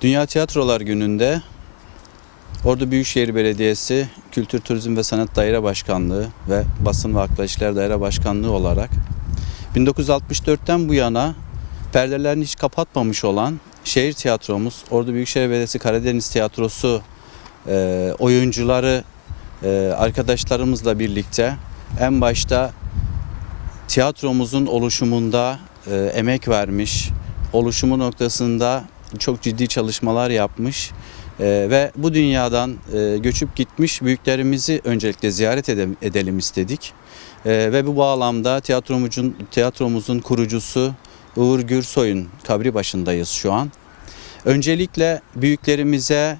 Dünya Tiyatrolar Günü'nde Ordu Büyükşehir Belediyesi Kültür Turizm ve Sanat Daire Başkanlığı ve Basın ve Halkla İlişkiler Daire Başkanlığı olarak 1964'ten bu yana perdelerini hiç kapatmamış olan şehir tiyatromuz Ordu Büyükşehir Belediyesi Karadeniz Tiyatrosu e, oyuncuları e, arkadaşlarımızla birlikte en başta tiyatromuzun oluşumunda e, emek vermiş, oluşumu noktasında çok ciddi çalışmalar yapmış e, ve bu dünyadan e, göçüp gitmiş büyüklerimizi öncelikle ziyaret ede- edelim istedik. E, ve bu bağlamda tiyatromuzun, tiyatromuzun kurucusu Uğur Gürsoy'un kabri başındayız şu an. Öncelikle büyüklerimize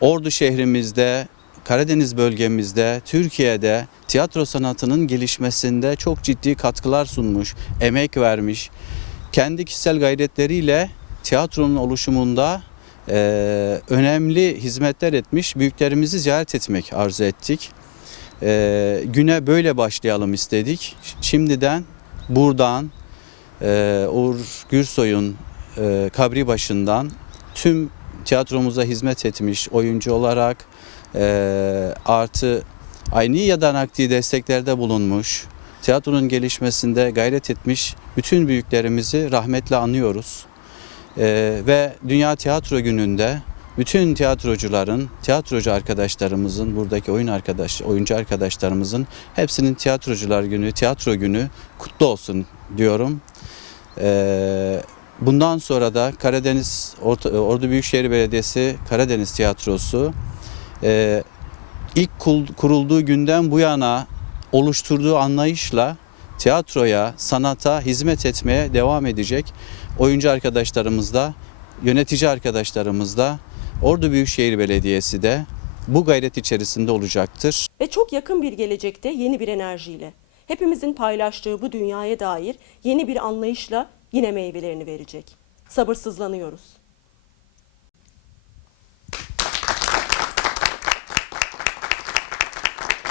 Ordu şehrimizde, Karadeniz bölgemizde, Türkiye'de tiyatro sanatının gelişmesinde çok ciddi katkılar sunmuş, emek vermiş. Kendi kişisel gayretleriyle tiyatronun oluşumunda eee, önemli hizmetler etmiş. Büyüklerimizi ziyaret etmek arzu ettik. Eee, güne böyle başlayalım istedik. Şimdiden buradan eee Uğur Gürsoy'un eee kabri başından tüm tiyatromuza hizmet etmiş oyuncu olarak eee, artı aynı ya da nakdi desteklerde bulunmuş, tiyatronun gelişmesinde gayret etmiş bütün büyüklerimizi rahmetle anıyoruz. Eee, ve Dünya Tiyatro Günü'nde bütün tiyatrocuların, tiyatrocu arkadaşlarımızın, buradaki oyun arkadaş, oyuncu arkadaşlarımızın hepsinin tiyatrocular günü, tiyatro günü kutlu olsun diyorum. Eee, bundan sonra da Karadeniz Orta- Ordu Büyükşehir Belediyesi Karadeniz Tiyatrosu eee, ilk kurulduğu günden bu yana oluşturduğu anlayışla tiyatroya, sanata hizmet etmeye devam edecek. Oyuncu arkadaşlarımız da, yönetici arkadaşlarımız da, Ordu Büyükşehir Belediyesi de bu gayret içerisinde olacaktır. Ve çok yakın bir gelecekte yeni bir enerjiyle, hepimizin paylaştığı bu dünyaya dair yeni bir anlayışla yine meyvelerini verecek. Sabırsızlanıyoruz.